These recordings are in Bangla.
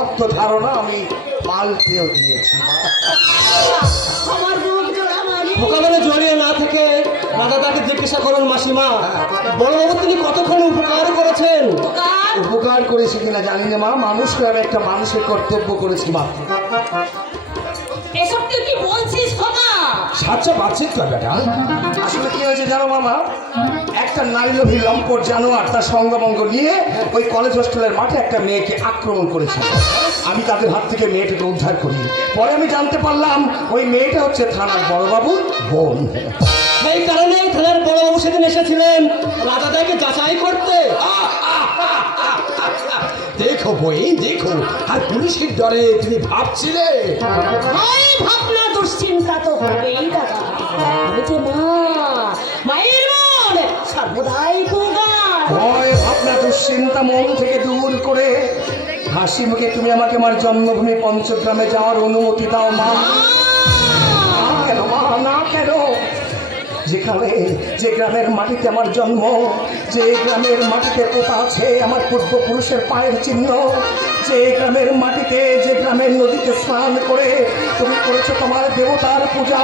ভ্রমত্ব ধারণা আমি পাল্টেও দিয়েছি। মোকাবেলা জড়িয়ে না থেকে রাজা তাকে জিজ্ঞাসা করুন মাসিমা বড়বাবু তিনি কতক্ষণ উপকার করেছেন? উপকার? করেছি কিনা জানি না মা। মানুষকে আমি একটা মানুষের কর্তব্য করেছি মা। এসব তুই কি বলছিস খোকা? সাচ্চা বাচ্চিত বেটা। আসলে কি হয়েছে জানো মামা? একটা নারী লোভী লম্পট জানোয়ার তার সঙ্গভঙ্গ নিয়ে ওই কলেজ হোস্টেলের মাঠে একটা মেয়েকে আক্রমণ করেছিল আমি তাদের হাত থেকে মেয়েটাকে উদ্ধার করি। পরে আমি জানতে পারলাম ওই মেয়েটা হচ্ছে থানার বড়বাবুর বোন। সেই কারণে থানার বড়বাবু সেদিন এসেছিলেন। রাজাদাকে যাচাই করতে। দেখো বই দেখো। আর পুলিশের ডরে তুমি ভাবছিলে ভাবনা দুশ্চিন্তা তো হবেই দাদা। আমি যে মা সর্বদাই ভয় ভাবনা দুশ্চিন্তা মন থেকে দূর করে হাসি মুখে তুমি আমাকে আমার জন্মভূমি পঞ্চগ্রামে যাওয়ার অনুমতি দাও মা। না কেন মা না কেন? যেখানে যে গ্রামের মাটিতে আমার জন্ম যে গ্রামের মাটিতে পোতা আছে আমার পূর্বপুরুষের পায়ের চিহ্ন যে গ্রামের মাটিতে যে গ্রামের নদীতে স্নান করে তুমি করেছ তোমার দেবতার পূজা।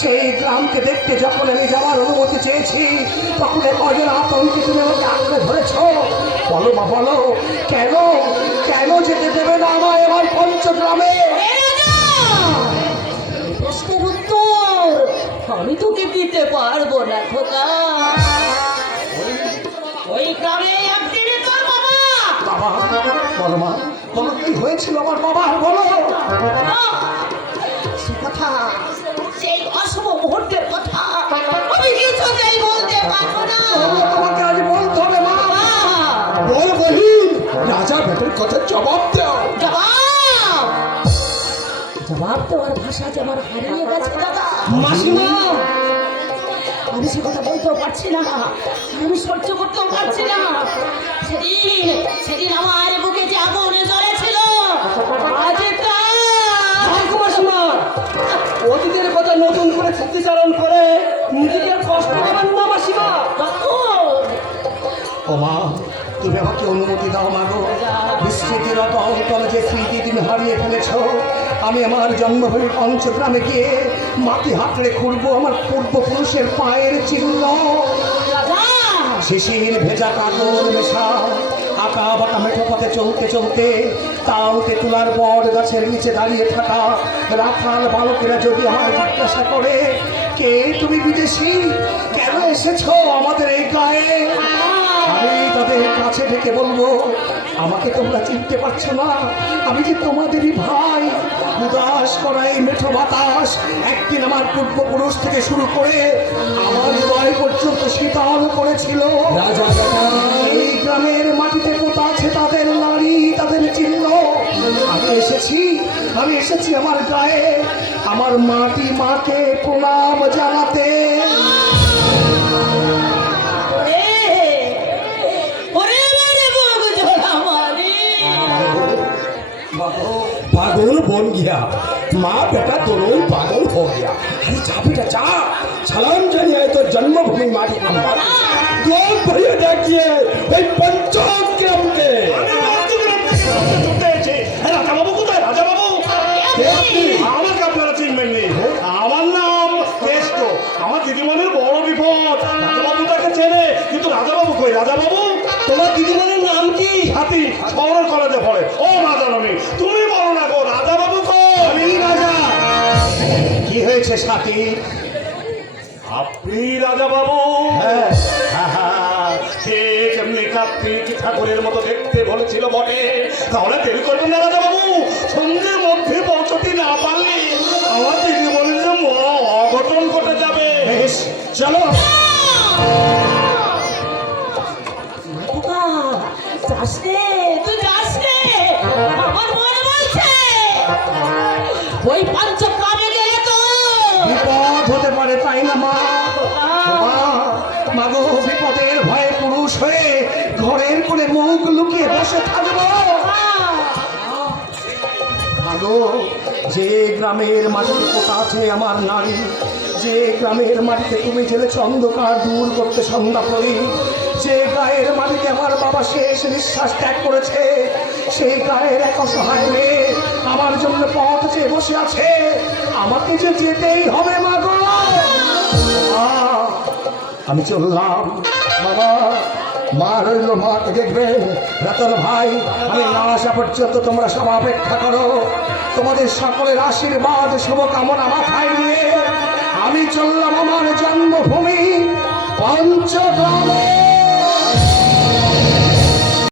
সেই গ্রামকে দেখতে যখন আমি যাওয়ার অনুমতি চেয়েছি তখন কজন আতঙ্কে তুমি আমাকে আঁকড়ে ধরেছো। বলো মা বলো কেন কেন যেতে দেবে না আমার পঞ্চগ্রামে? এ রাজা! এই প্রশ্নের উত্তর আমি তোকে দিতে পারব না খোকা। ওই গ্রামে একদিনে তোর বাবা বাবা বলো মা বলো কি হয়েছিল আমার বাবা? বলো। সে কথা। সেই অশুভ মুহূর্তের কথা। আমি কিছুতেই বলতে পারব না। তোমাকে আজ বলতে হবে মা। বল বহিন রাজা বেটার কথা জবাব দাও। জবাব। জবাব দেওয়ার ভাষা যে আমার হারিয়ে গেছে দাদা। মাসিমা। আমি সে কথা বলতেও পারছি না। আমি সহ্য করতেও পারছি না। সেদিন সেদিন আমার বুকে যে আগুন জ্বলেছিল অতীতের কথা নতুন করে স্মৃতিচারণ করে নিজেদের কষ্ট দেবেন না মাসিমা। ও মা তুমি আমাকে অনুমতি দাও, মা গো। বিস্মৃতিরত অন্তরে যে স্মৃতি তুমি হারিয়ে ফেলেছ, আমি আমার জন্মভূমি পঞ্চগ্রামে গিয়ে মাটি হাতড়ে খুঁড়বো আমার পূর্বপুরুষের পায়ের চিহ্ন। শিশির ভেজা কাপড় মেশা, আঁকা বাঁকা মেঠো পথে চলতে চলতে তাও তেঁতুলার বট গাছের নিচে দাঁড়িয়ে থাকা রাখাল বালকেরা যদি আমায় জিজ্ঞাসা করে, কে তুমি বিদেশি? কেন এসেছ আমাদের এই গায়ে? কাছে ডেকে বলব আমাকে তোমরা চিনতে পারছ না। আমি যে তোমাদেরই ভাই উদাস করা এই মেঠো বাতাস একদিন আমার পূর্বপুরুষ থেকে শুরু করে আমার হৃদয় পর্যন্ত শীতল করেছিল। এই গ্রামের মাটিতে পোতা আছে তাদের নারী তাদের চিহ্ন। আমি এসেছি আমি এসেছি আমার গায়ে। আমার মাটি মাকে প্রণাম জানাতে। गया माँ बेटा दोनों ही पागल हो गया अरे जा बेटा जा सलाम जानिए तो जन्मभूमि माटी अम्बा दो भैया देखिए भाई पंचोग्राम के রাজাবাবু কোথায় রাজাবাবু আমাকে আপনারা চিনবেন নি আমার নাম কেষ্ট আমার দিদিমণির বড় বিপদ রাজাবাবু তাকে চেনে কিন্তু রাজাবাবু কই রাজাবাবু তোমার দিদিমণির নাম কি হাতি শহরের কলেজে পড়ে ও মা জাননি তুমি বলো না গো রাজাবাবু কই আমি রাজা কি হয়েছে সাথী আপনি হ্যাঁ ঠিক এমনি ঠাকুরের মতো দেখতে বলেছিল বটে তাহলে দেরি করবেন না রাজাবাবু সন্ধ্যের মধ্যে পৌঁছতে না পারলে আমার দিদিমণির যে অঘটন ঘটে যাবে বেশ চলো খোকা ওই পঞ্চগ্রামে গেলে তো। বিপদ হতে পারে, তাই না, মা? মাগো বিপদের ভয়ে পুরুষ হয়ে ঘরের কোণে মুখ লুকিয়ে বসে থাকব। মাগো যে গ্রামের মাটিতে পোতা আছে আমার নারী, যে গ্রামের মাটিতে তুমি জেলেছ অন্ধকার দূর করতে সন্ধ্যা করি যে গায়ের মাটিতে আমার বাবা শেষ নিঃশ্বাস ত্যাগ করেছে, সেই গায়ের এক অসহায় মেয়ে আমার জন্য পথ চেয়ে বসে আছে, আমাকে যে যেতেই হবে মা গো। আমি চললাম। বাবা, মা রইল মাকে দেখবেন রতন ভাই, আমি না আসা পর্যন্ত তোমরা সব অপেক্ষা করো। তোমাদের সকলের আশীর্বাদ, শুভকামনা মাথায় নিয়ে আমি চললাম আমার জন্মভূমি পঞ্চগ্রামে।